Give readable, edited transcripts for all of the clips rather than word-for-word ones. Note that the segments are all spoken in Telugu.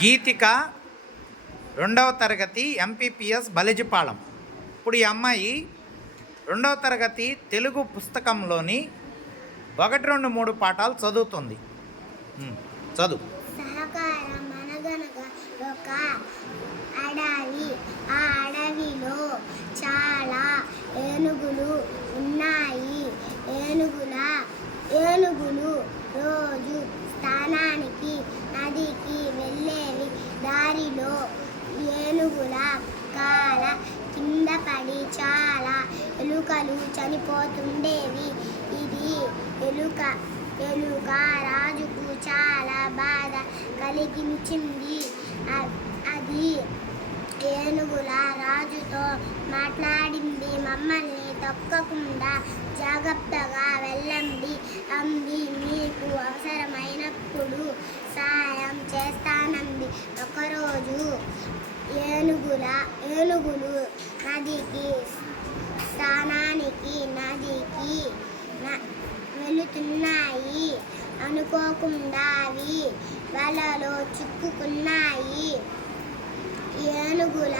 గీతిక 2వ తరగతి ఎంపీపీఎస్ బలిజిపాళెం. ఇప్పుడు ఈ అమ్మాయి 2వ తరగతి తెలుగు పుస్తకంలోని 1, 2, 3 పాఠాలు చదువుతుంది. చదువు. సహకారం అనగనగా ఒక అడవి. ఆ అడవిలో చాలా ఏనుగులు ఉన్నాయి. ఏనుగులు రోజు స్థానానికి నదికి వెళ్ళేవి. దారిలో ఏనుగుల కాల కింద పడి చాలా ఎలుకలు చనిపోతుండేవి. ఇది ఎలుక రాజుకు చాలా బాధ కలిగించింది. అది ఏనుగుల రాజుతో మాట్లాడింది. మమ్మల్ని తొక్కకుండా జాగ్రత్తగా వెళ్ళండి అంది. మీకు అవసరమైనప్పుడు సాయం చేస్తానంది. ఒకరోజు ఏనుగులు నదికి వెళుతున్నాయి. అనుకోకుండా అవి వలలో చిక్కుకున్నాయి. ఏనుగుల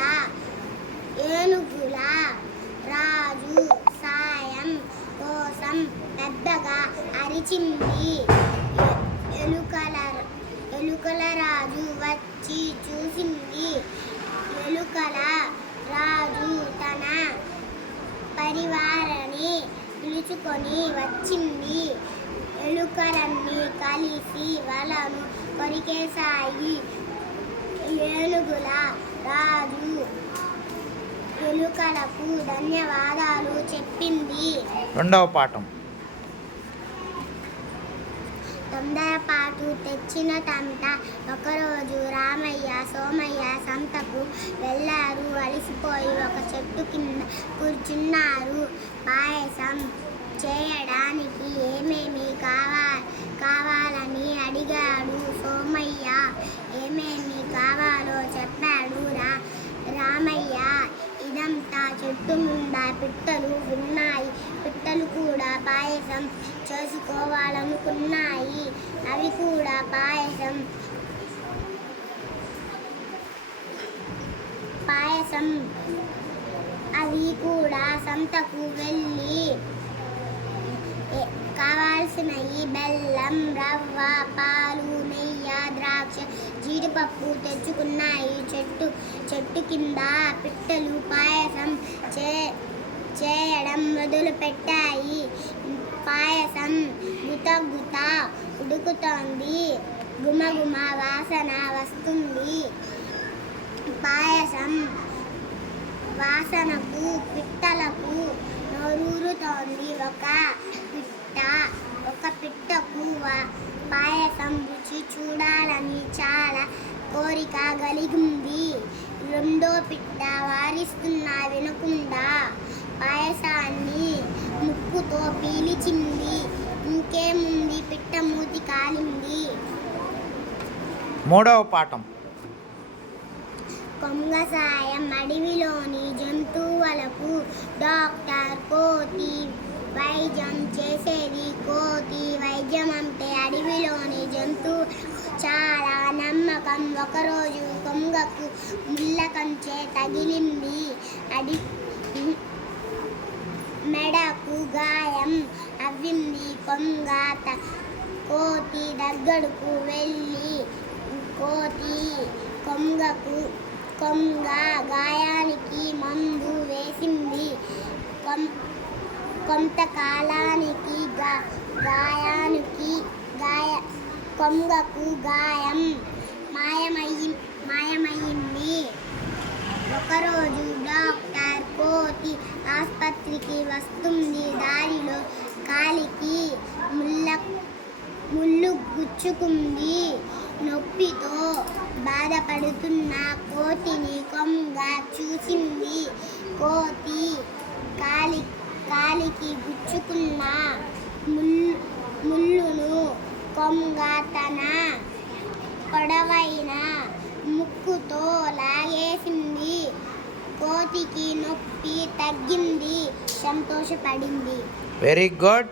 రాజు సాయం కోసం పెద్దగా అరిచింది. ఎలుకల రాజు వచ్చి చూసింది. ఎలుకల రాజు తన పరివారాన్ని పిలుచుకొని వచ్చింది. ఎలుకలన్నీ కలిసి వలను కొరికేశాయి. ఏనుగుల రాజు ఎలుకలకు ధన్యవాదాలు చెప్పింది. 2వ పాఠం. తొందరపాటు తెచ్చిన తంట. ఒకరోజు రామయ్య, సోమయ్య సంతకు వెళ్ళారు. అలసిపోయి ఒక చెట్టు కింద కూర్చున్నారు. పాయసం చేయడానికి ఏమేమి కావాలని అడిగాడు. సోమయ్య ఏమేమి కావాలో చెప్పాడు. రామయ్య ఇదంతా చెట్టు మీద పిట్టలు ఉన్నాయి. పిట్టలు కూడా పాయసం చేసుకోవాలనుకున్నాయి. అవి కూడా సంతకు వెళ్ళి కావాల్సినవి బెల్లం, రవ్వ, పాలు, నెయ్యి, ద్రాక్ష, జీడిపప్పు తెచ్చుకున్నాయి. చెట్టు కింద పిట్టలు పాయసం చేయడం మొదలుపెట్టాయి. పాయసం గుతగుత ఉడుకుతోంది. గుమగుమ వాసన వస్తుంది. పాయసం వాసనకు పిట్టలకు నోరూరుతోంది. ఒక పిట్టకు పాయసం రుచి చూడాలని చాలా కోరిక కలిగింది. 2వ పిట్ట వారిస్తున్నా వినకుండా పాయసాన్ని ముక్కుతో పీల్చింది. ఇంకేముంది, పిట్ట మూతి కాలింది. 3వ పాఠం. కొంగ సాయం. అడవిలోని జంతువులకు డాక్టర్ కోతి వైద్యం చేసేది. కోతి వైద్యం అంటే అడవిలోని జంతువు చాలా నమ్మకం. ఒకరోజు కొంగకు ముళ్ళ కంచె తగిలింది. మెడకు గాయం అవ్వింది. కోతి దగ్గరకు వెళ్ళి కొంగ గాయానికి మందు వేసింది. కొంతకాలానికి కొంగకు గాయం మాయమైంది. ఒకరోజు డాక్టర్ కోతి ఆసుపత్రికి వస్తుంది. దారిలో కాలికి ముళ్ళు గుచ్చుకుంది. నొప్పితో బాధపడుతున్న కోతిని కొంగ చూసింది. కోతి కాలికి గుచ్చుకున్న ముళ్ళును కొంగ తన పొడవైన ముక్కుతో లాగేసింది. కోతికి నొప్పి తగ్గింది. సంతోషపడింది. Very good.